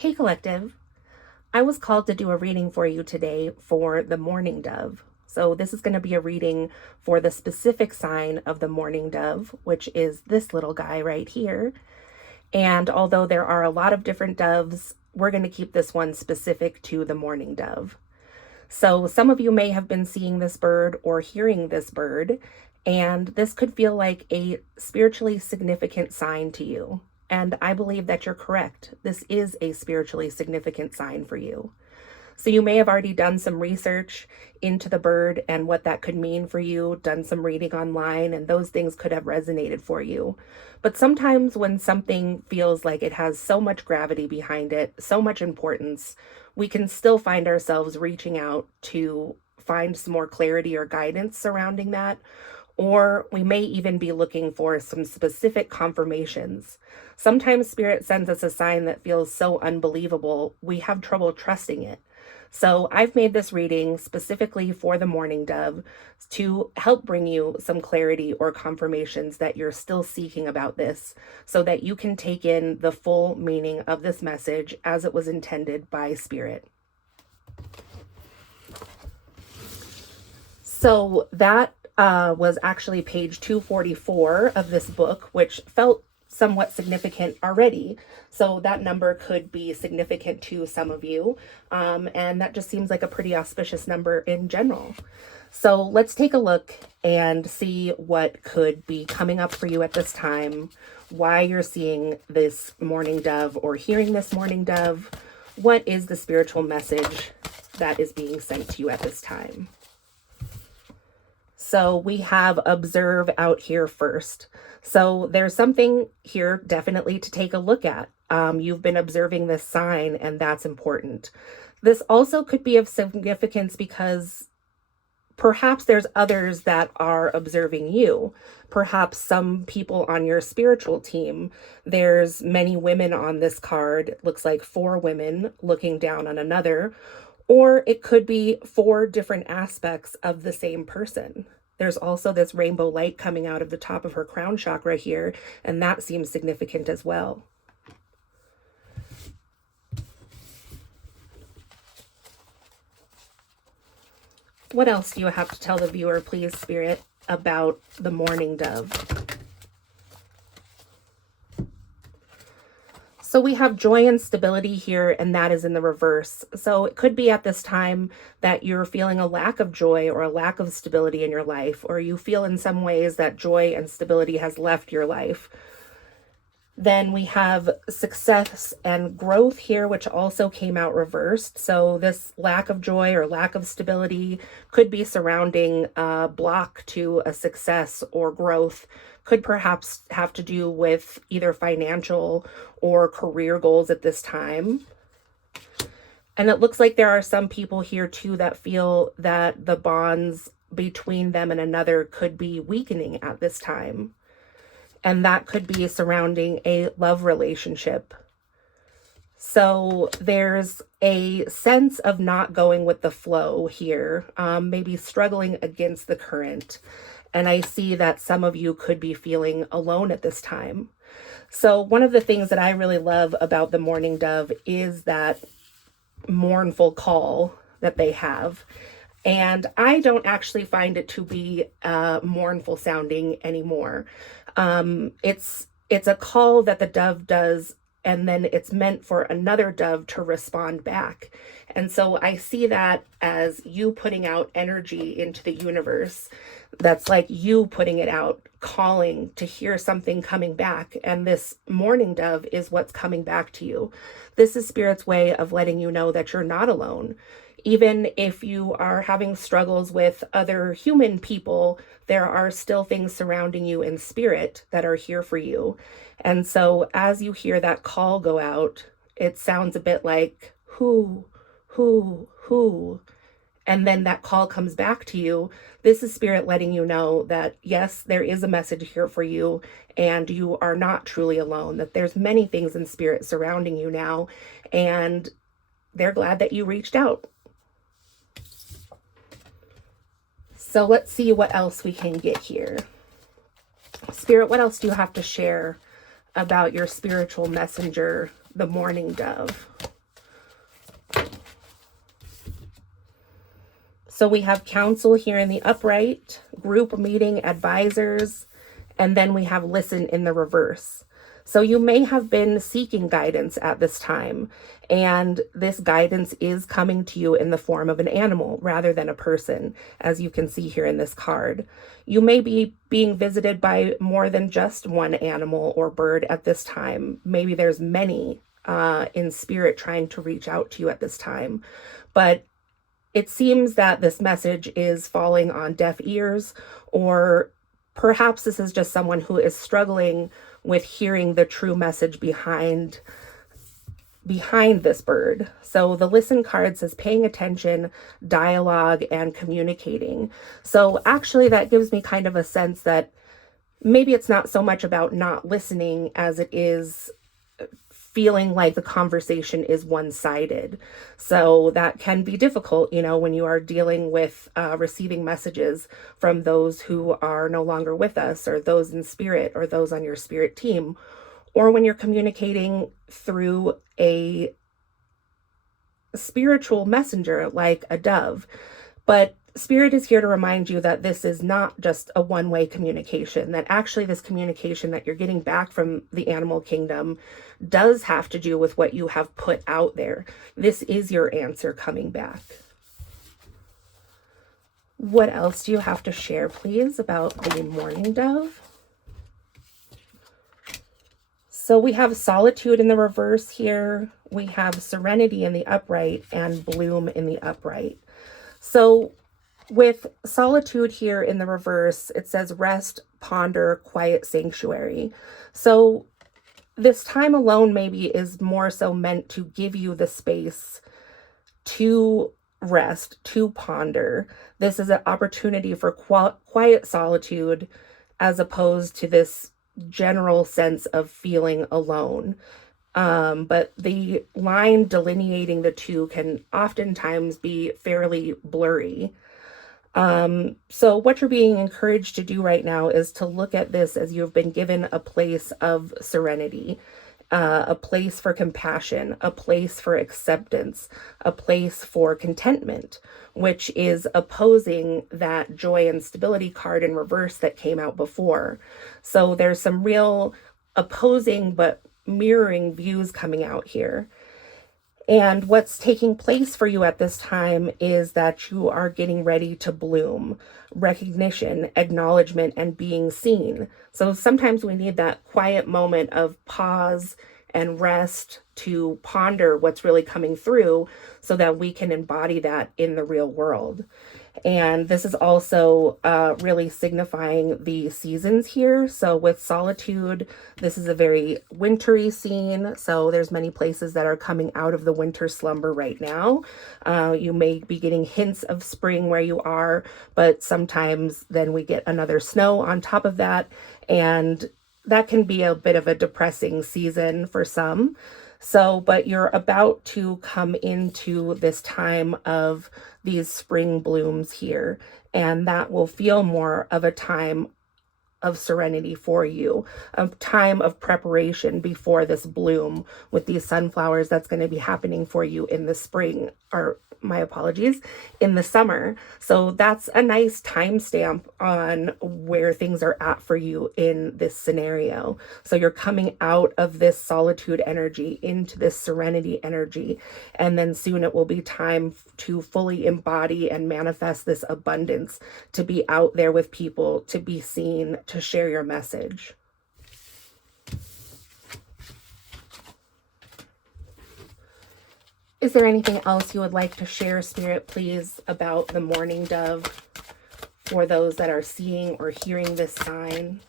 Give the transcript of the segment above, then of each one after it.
Hey Collective, I was called to do a reading for you today for the Mourning Dove. So this is going to be a reading for the specific sign of the Mourning Dove, which is this little guy right here. And although there are a lot of different doves, we're going to keep this one specific to the Mourning Dove. So some of you may have been seeing this bird or hearing this bird, and this could feel like a spiritually significant sign to you. And I believe that you're correct. This is a spiritually significant sign for you. So you may have already done some research into the bird and what that could mean for you, done some reading online, and those things could have resonated for you. But sometimes when something feels like it has so much gravity behind it, so much importance, we can still find ourselves reaching out to find some more clarity or guidance surrounding that. Or we may even be looking for some specific confirmations. Sometimes Spirit sends us a sign that feels so unbelievable, we have trouble trusting it. So I've made this reading specifically for the Mourning Dove to help bring you some clarity or confirmations that you're still seeking about this, so that you can take in the full meaning of this message as it was intended by Spirit. So that was actually page 244 of this book, which felt somewhat significant already. So that number could be significant to some of you. And that just seems like a pretty auspicious number in general. So let's take a look and see what could be coming up for you at this time, why you're seeing this Mourning Dove or hearing this Mourning Dove. What is the spiritual message that is being sent to you at this time? So we have observe out here first. So there's something here definitely to take a look at. You've been observing this sign, and that's important. This also could be of significance because perhaps there's others that are observing you. Perhaps some people on your spiritual team. There's many women on this card. It looks like 4 women looking down on another. Or it could be 4 different aspects of the same person. There's also this rainbow light coming out of the top of her crown chakra here, and that seems significant as well. What else do you have to tell the viewer, please, Spirit, about the Mourning Dove? So we have joy and stability here, and that is in the reverse. So it could be at this time that you're feeling a lack of joy or a lack of stability in your life, or you feel in some ways that joy and stability has left your life. Then we have success and growth here, which also came out reversed. So this lack of joy or lack of stability could be surrounding a block to a success or growth. Could perhaps have to do with either financial or career goals at this time. And it looks like there are some people here too that feel that the bonds between them and another could be weakening at this time. And that could be surrounding a love relationship. So there's a sense of not going with the flow here, maybe struggling against the current. And I see that some of you could be feeling alone at this time. So one of the things that I really love about the Mourning Dove is that mournful call that they have. And I don't actually find it to be mournful sounding anymore. It's a call that the dove does, and then it's meant for another dove to respond back. And so I see that as you putting out energy into the universe. That's like you putting it out, calling to hear something coming back. And this Mourning Dove is what's coming back to you. This is Spirit's way of letting you know that you're not alone. Even if you are having struggles with other human people, there are still things surrounding you in spirit that are here for you. And so as you hear that call go out, it sounds a bit like who, and then that call comes back to you. This is Spirit letting you know that, yes, there is a message here for you, and you are not truly alone, that there's many things in spirit surrounding you now, and they're glad that you reached out. So let's see what else we can get here. Spirit, what else do you have to share about your spiritual messenger, the Mourning Dove? So we have counsel here in the upright, group meeting, advisors, and then we have listen in the reverse. So you may have been seeking guidance at this time, and this guidance is coming to you in the form of an animal rather than a person, as you can see here in this card. You may be being visited by more than just one animal or bird at this time. Maybe there's many in spirit trying to reach out to you at this time. But it seems that this message is falling on deaf ears, or perhaps this is just someone who is struggling with hearing the true message behind this bird. So the listen card says paying attention, dialogue, and communicating. So actually that gives me kind of a sense that maybe it's not so much about not listening as it is feeling like the conversation is one-sided. So that can be difficult, when you are dealing with receiving messages from those who are no longer with us, or those in spirit, or those on your spirit team, or when you're communicating through a spiritual messenger like a dove. But Spirit is here to remind you that this is not just a one-way communication, that actually this communication that you're getting back from the animal kingdom does have to do with what you have put out there. This is your answer coming back. What else do you have to share, please, about the Mourning Dove? So we have Solitude in the reverse here. We have Serenity in the upright and Bloom in the upright. So with Solitude here in the reverse, it says rest, ponder, quiet sanctuary. So this time alone maybe is more so meant to give you the space to rest, to ponder. This is an opportunity for quiet solitude as opposed to this general sense of feeling alone. But the line delineating the two can oftentimes be fairly blurry. So what you're being encouraged to do right now is to look at this as you've been given a place of serenity, a place for compassion, a place for acceptance, a place for contentment, which is opposing that joy and stability card in reverse that came out before. So there's some real opposing but mirroring views coming out here. And what's taking place for you at this time is that you are getting ready to bloom, recognition, acknowledgement, and being seen. So sometimes we need that quiet moment of pause and rest to ponder what's really coming through so that we can embody that in the real world. And this is also really signifying the seasons here. So with Solitude, this is a very wintry scene. So there's many places that are coming out of the winter slumber right now. You may be getting hints of spring where you are, but sometimes then we get another snow on top of that. And that can be a bit of a depressing season for some. So, but you're about to come into this time of these spring blooms here, and that will feel more of a time of serenity for you, a time of preparation before this bloom with these sunflowers that's going to be happening for you in the spring, or my apologies, in the summer. So that's a nice timestamp on where things are at for you in this scenario. So you're coming out of this solitude energy into this serenity energy, and then soon it will be time to fully embody and manifest this abundance, to be out there with people, to be seen, to share your message. Is there anything else you would like to share, Spirit, please, about the Mourning Dove for those that are seeing or hearing this sign?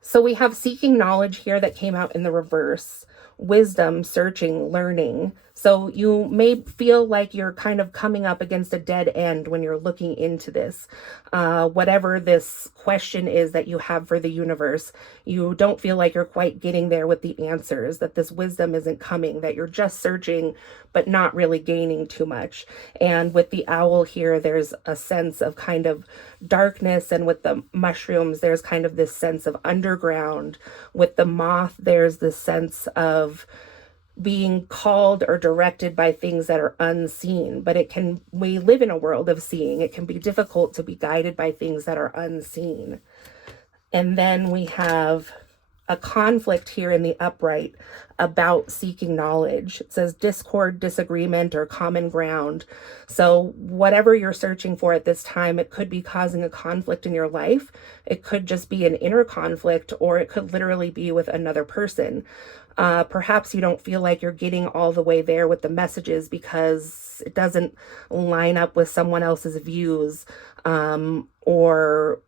So we have seeking knowledge here that came out in the reverse, wisdom, searching, learning. So you may feel like you're kind of coming up against a dead end when you're looking into this. Whatever this question is that you have for the universe, you don't feel like you're quite getting there with the answers, that this wisdom isn't coming, that you're just searching, but not really gaining too much. And with the owl here, there's a sense of kind of darkness. And with the mushrooms, there's kind of this sense of underground. With the moth, there's this sense of being called or directed by things that are unseen. But we live in a world of seeing. It can be difficult to be guided by things that are unseen. And then we have a conflict here in the upright about seeking knowledge. It says discord, disagreement, or common ground. So whatever you're searching for at this time, it could be causing a conflict in your life. It could just be an inner conflict, or it could literally be with another person. Perhaps you don't feel like you're getting all the way there with the messages because it doesn't line up with someone else's views, or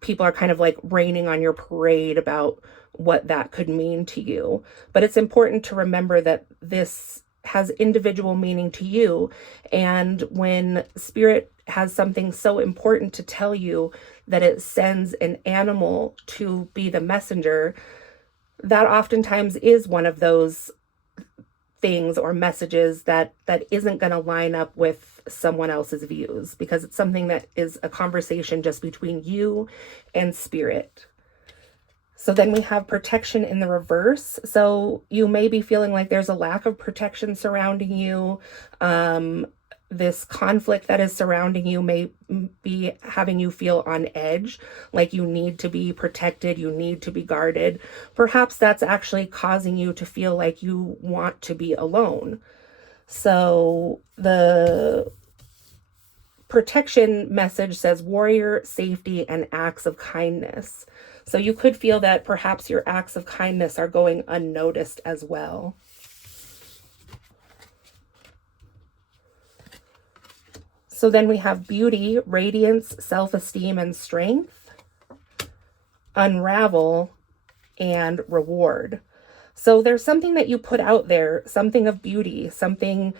people are kind of like raining on your parade about what that could mean to you. But it's important to remember that this has individual meaning to you. And when spirit has something so important to tell you that it sends an animal to be the messenger, that oftentimes is one of those things or messages that isn't going to line up with someone else's views, because it's something that is a conversation just between you and spirit. So then we have protection in the reverse. So you may be feeling like there's a lack of protection surrounding you. This conflict that is surrounding you may be having you feel on edge, like you need to be protected, you need to be guarded. Perhaps that's actually causing you to feel like you want to be alone. So the protection message says warrior, safety, and acts of kindness. So you could feel that perhaps your acts of kindness are going unnoticed as well. So then we have beauty, radiance, self-esteem, and strength, unravel, and reward. So there's something that you put out there, something of beauty, something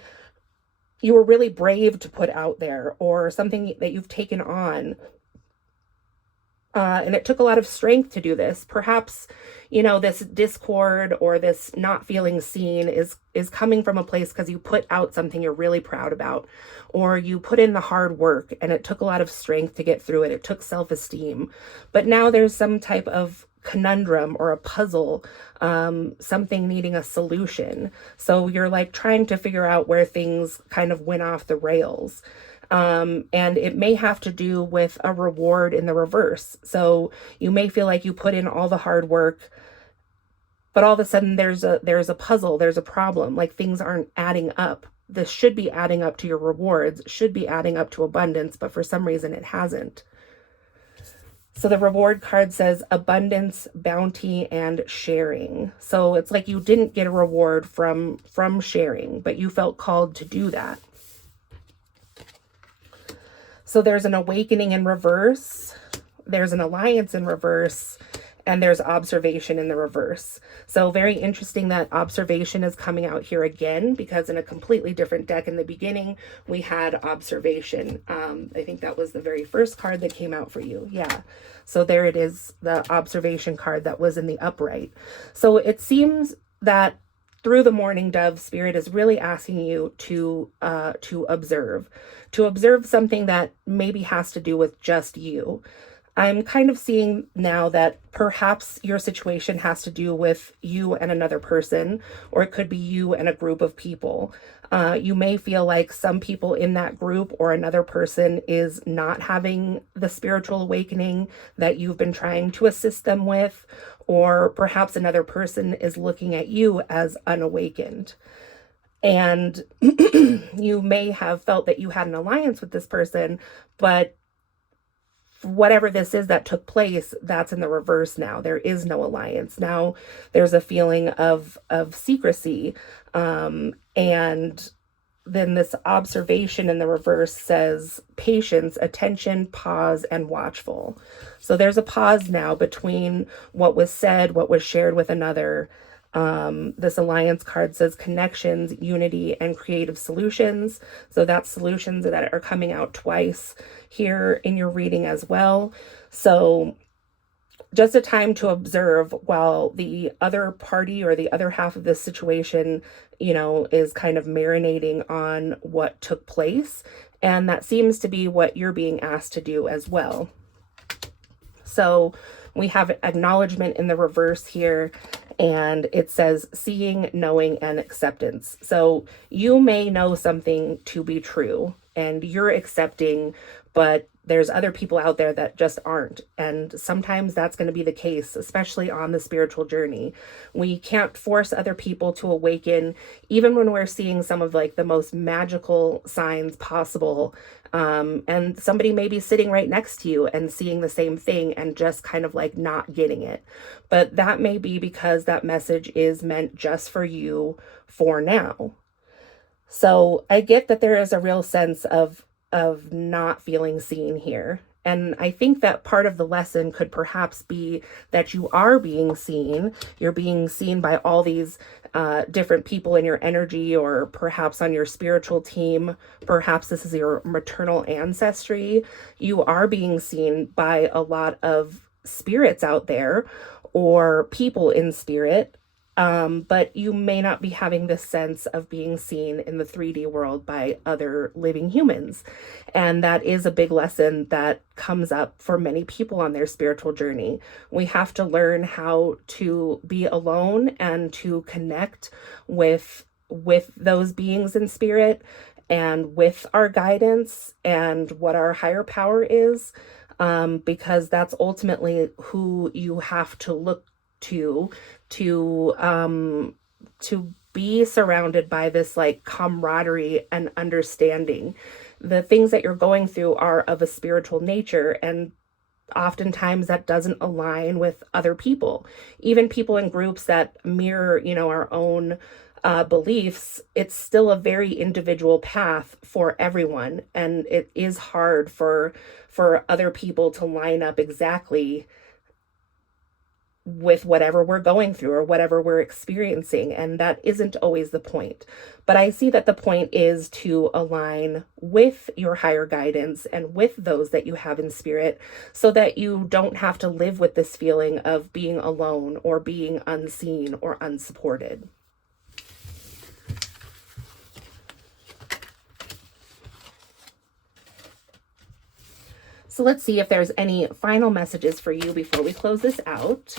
you were really brave to put out there, or something that you've taken on. And it took a lot of strength to do this. Perhaps, this discord or this not feeling seen is coming from a place because you put out something you're really proud about, or you put in the hard work and it took a lot of strength to get through it. It took self-esteem. But now there's some type of conundrum or a puzzle, something needing a solution. So you're like trying to figure out where things kind of went off the rails. And it may have to do with a reward in the reverse. So you may feel like you put in all the hard work, but all of a sudden there's a puzzle, there's a problem, like things aren't adding up. This should be adding up to your rewards, should be adding up to abundance, but for some reason it hasn't. So the reward card says abundance, bounty, and sharing. So it's like you didn't get a reward from sharing, but you felt called to do that. So there's an awakening in reverse, there's an alliance in reverse, and there's observation in the reverse. So very interesting that observation is coming out here again, because in a completely different deck in the beginning, we had observation. I think that was the very first card that came out for you. Yeah. So there it is, the observation card that was in the upright. So it seems that through the Mourning Dove, Spirit is really asking you to observe something that maybe has to do with just you. I'm kind of seeing now that perhaps your situation has to do with you and another person, or it could be you and a group of people. You may feel like some people in that group or another person is not having the spiritual awakening that you've been trying to assist them with, or perhaps another person is looking at you as unawakened. And you may have felt that you had an alliance with this person, but whatever this is that took place, that's in the reverse now. There is no alliance. Now there's a feeling of secrecy. And then this observation in the reverse says patience, attention, pause, and watchful. So there's a pause now between what was said, what was shared with another, This alliance card says connections, unity, and creative solutions. So that's solutions that are coming out twice here in your reading as well. So just a time to observe while the other party or the other half of this situation, is kind of marinating on what took place. And that seems to be what you're being asked to do as well. So we have acknowledgement in the reverse here, and it says seeing, knowing, and acceptance. So you may know something to be true and you're accepting, but there's other people out there that just aren't. And sometimes that's going to be the case, especially on the spiritual journey. We can't force other people to awaken, even when we're seeing some of like the most magical signs possible. And somebody may be sitting right next to you and seeing the same thing and just kind of like not getting it. But that may be because that message is meant just for you for now. So I get that there is a real sense of not feeling seen here. And I think that part of the lesson could perhaps be that you are being seen. You're being seen by all these different people in your energy, or perhaps on your spiritual team. Perhaps this is your maternal ancestry. You are being seen by a lot of spirits out there, or people in spirit. But you may not be having this sense of being seen in the 3D world by other living humans. And that is a big lesson that comes up for many people on their spiritual journey. We have to learn how to be alone and to connect with those beings in spirit and with our guidance and what our higher power is, because that's ultimately who you have to look to be surrounded by this like camaraderie and understanding. The things that you're going through are of a spiritual nature, and oftentimes that doesn't align with other people, even people in groups that mirror, our own beliefs. It's still a very individual path for everyone, and it is hard for other people to line up exactly with whatever we're going through or whatever we're experiencing. And that isn't always the point. But I see that the point is to align with your higher guidance and with those that you have in spirit, so that you don't have to live with this feeling of being alone or being unseen or unsupported. So let's see if there's any final messages for you before we close this out.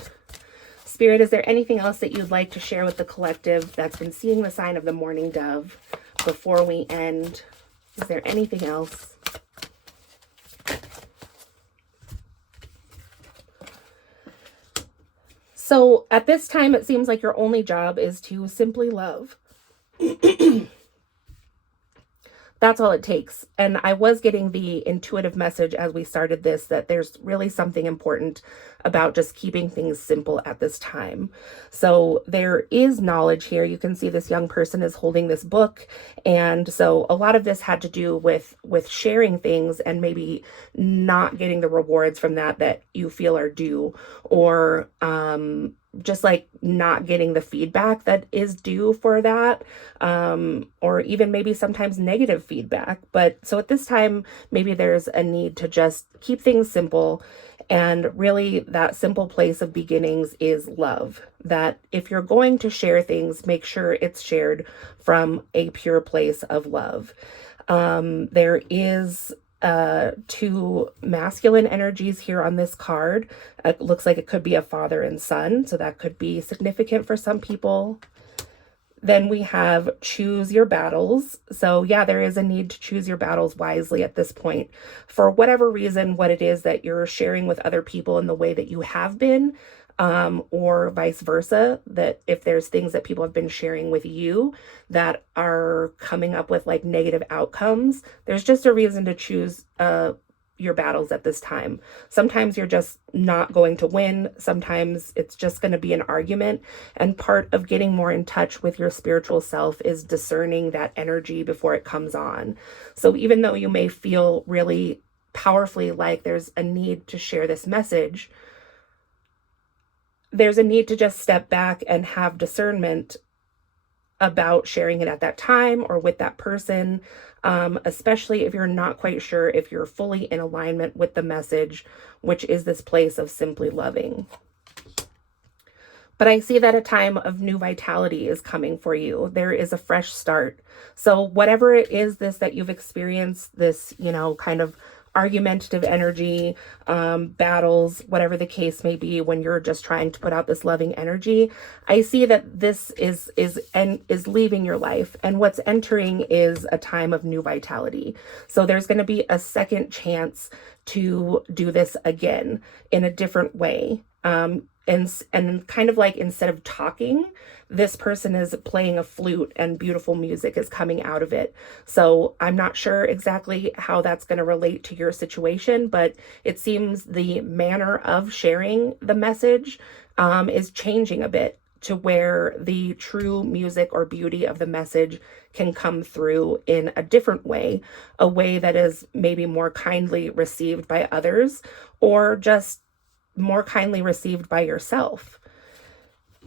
Spirit, is there anything else that you'd like to share with the collective that's been seeing the sign of the Mourning Dove before we end? Is there anything else? So at this time, it seems like your only job is to simply love. That's all it takes. And I was getting the intuitive message as we started this that there's really something important about just keeping things simple at this time. So there is knowledge here. You can see this young person is holding this book. And so a lot of this had to do with sharing things and maybe not getting the rewards from that you feel are due, or just like not getting the feedback that is due for that, or even maybe sometimes negative feedback. But so at this time, maybe there's a need to just keep things simple. And really that simple place of beginnings is love. That if you're going to share things, make sure it's shared from a pure place of love. There is two masculine energies here on this card. It looks like it could be a father and son, so that could be significant for some people. Then we have choose your battles. So yeah, there is a need to choose your battles wisely at this point. For whatever reason, what it is that you're sharing with other people in the way that you have been, or vice versa, that if there's things that people have been sharing with you that are coming up with like negative outcomes, there's just a reason to choose your battles at this time. Sometimes you're just not going to win. Sometimes it's just going to be an argument. And part of getting more in touch with your spiritual self is discerning that energy before it comes on. So even though you may feel really powerfully like there's a need to share this message, there's a need to just step back and have discernment about sharing it at that time or with that person, especially if you're not quite sure if you're fully in alignment with the message, which is this place of simply loving. But I see that a time of new vitality is coming for you. There is a fresh start. So whatever it is this that you've experienced, this, kind of argumentative energy, battles, whatever the case may be, when you're just trying to put out this loving energy, I see that this is leaving your life, and what's entering is a time of new vitality. So there's going to be a second chance to do this again in a different way. And kind of like, instead of talking, this person is playing a flute and beautiful music is coming out of it. So I'm not sure exactly how that's going to relate to your situation, but it seems the manner of sharing the message is changing a bit to where the true music or beauty of the message can come through in a different way, a way that is maybe more kindly received by others, or just more kindly received by yourself.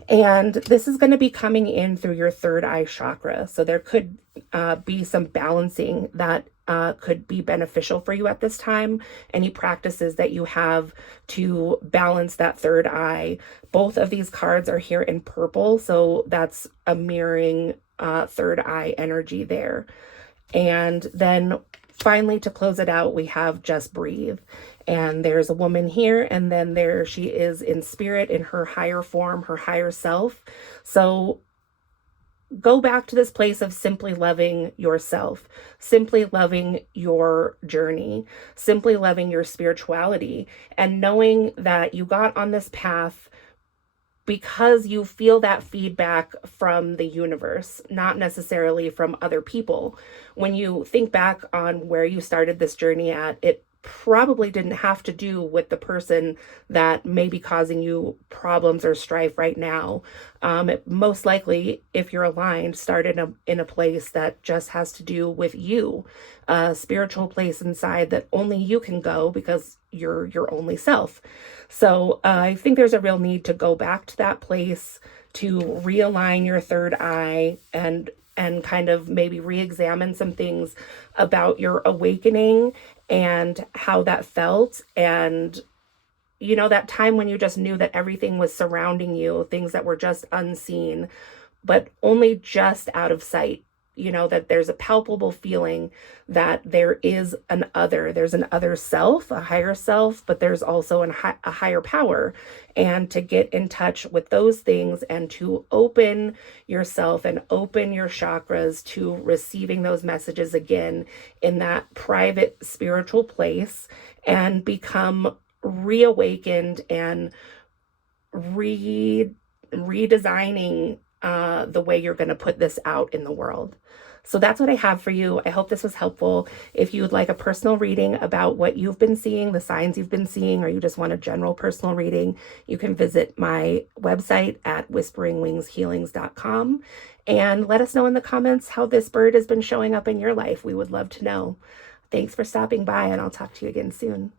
And this is going to be coming in through your third eye chakra. So there could be some balancing that could be beneficial for you at this time. Any practices that you have to balance that third eye. Both of these cards are here in purple, so that's a mirroring third eye energy there. And then finally, to close it out, we have Just Breathe. And there's a woman here, and then there she is in spirit, in her higher form, her higher self. So go back to this place of simply loving yourself, simply loving your journey, simply loving your spirituality, and knowing that you got on this path because you feel that feedback from the universe, not necessarily from other people. When you think back on where you started this journey at, it probably didn't have to do with the person that may be causing you problems or strife right now. It most likely, if you're aligned, started in a place that just has to do with you, a spiritual place inside that only you can go because you're your only self. So I think there's a real need to go back to that place, to realign your third eye, and kind of maybe re-examine some things about your awakening and how that felt. And, that time when you just knew that everything was surrounding you, things that were just unseen, but only just out of sight. That there's a palpable feeling that there is there's an other self, a higher self, but there's also a higher power. And to get in touch with those things and to open yourself and open your chakras to receiving those messages again in that private spiritual place, and become reawakened and redesigning the way you're going to put this out in the world. So that's what I have for you. I hope this was helpful. If you would like a personal reading about what you've been seeing, the signs you've been seeing, or you just want a general personal reading, you can visit my website at whisperingwingshealings.com and let us know in the comments how this bird has been showing up in your life. We would love to know. Thanks for stopping by, and I'll talk to you again soon.